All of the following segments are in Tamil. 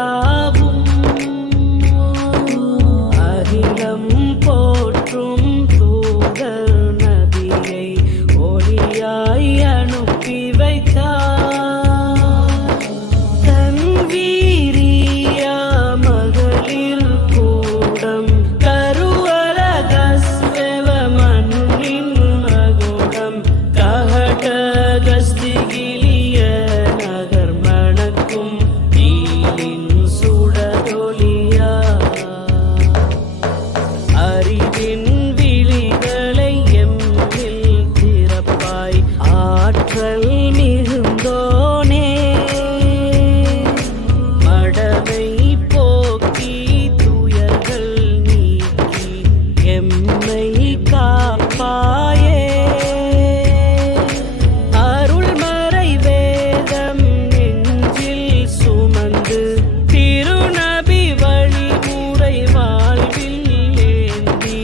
யாவும் அகிலம் போற்றும் தூதர் நபியை ஒளியாய் அனுப்பி வைத்தார். தன் வீரியா மகளிர் கூடம் கருவலகஸ்வெவ மண்ணின் மகுடம் கஹட கஸ்திகிலிய நகர் மணக்கும் தீலின் சுடரொளியா அறிவின் விழிகளை எம்மில் திறப்பாய் ஆற்றல் மிகுந்தோனே மடமை போக்கி துயர்கள் நீக்கி எம்மை காப்பாயே அருள்மறை வேதம் நெஞ்சில் சுமந்து திருநபி வழிமுறை வாழ்வில் ஏந்தி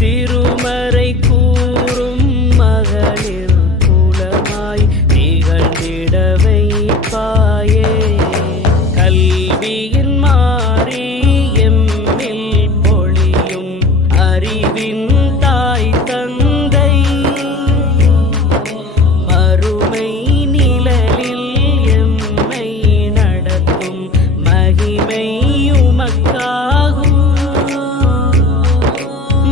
திருமறை கூறும் மகளிர் குலமாய் திகழ்ந்திட வைப்பாயே கல்வியின் மாறி எம்மில் பொழியும் அறிவின் தாய் தந்தை மறுமை நிழலில் எம்மை நடத்தும் மகிமை உமக்காகும்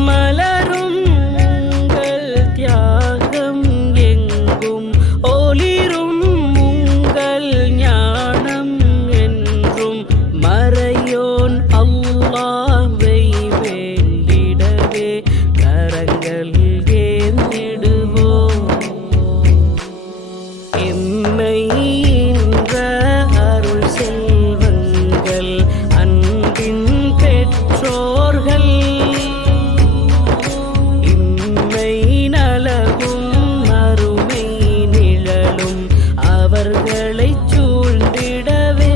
மலரும் உங்கள் தியாகம் எங்கும் ஒளிரும் உங்கள் ஞானம் என்றும் மறையோன் அல்லாஹ்வை வேண்டிடவே கரங்கள் ஏந்திடுவோம். எம்மை ஈன்ற அருள் செல்வங்கள் அன்பின் பெற்றோர்கள் இம்மை நலவும் மறுமை நிழலும் அவர்களைச் சூழ்ந்திடவே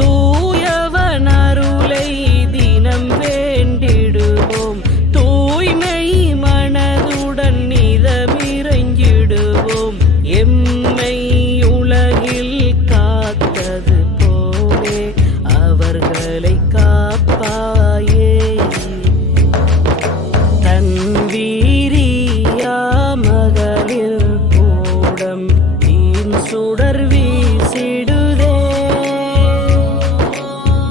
தூயவன் அருளை தினம் வேண்டிடுவோம். தூய்மை மனதுடன் நிதமிரங்கிடுவோம். எம்மை உலகில் காத்தது போலே அவர்களை காப்பாயே தன் வீரியா மகளிர் கூடம் தீன் சுடர் வீசிடுதே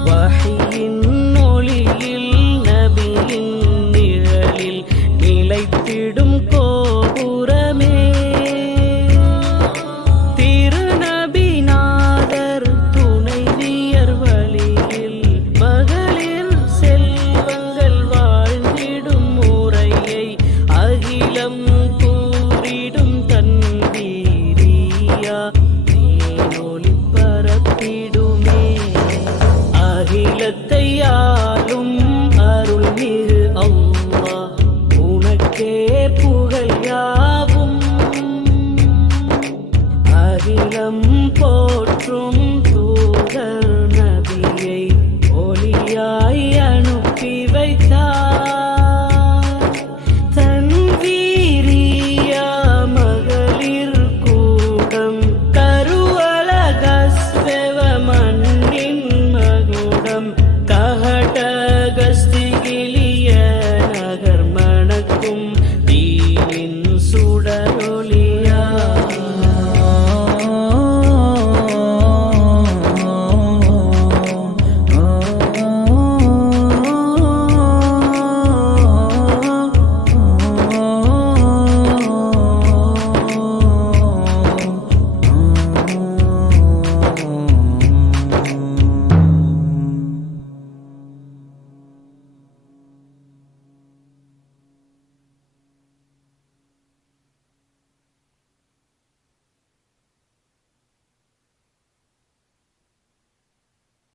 வஹியின் ஒளியில் நபியின் நிழலில் நிலைத்திடும் கோபுரமே திருநபிநாதர் துணைவியர் வழியில் மகளிர் செல்வங்கள் வாழ்ந்திடும் முறையை அகிலம் கூறிடும் தன் வீரியா தேனொளி பரப்பிடுமே அகிலத்தை ஆளும் அருள்மிகு அல்லாஹ் உனக்கே புகழ் யாவும் அகிலம் போற்றும் தூதர்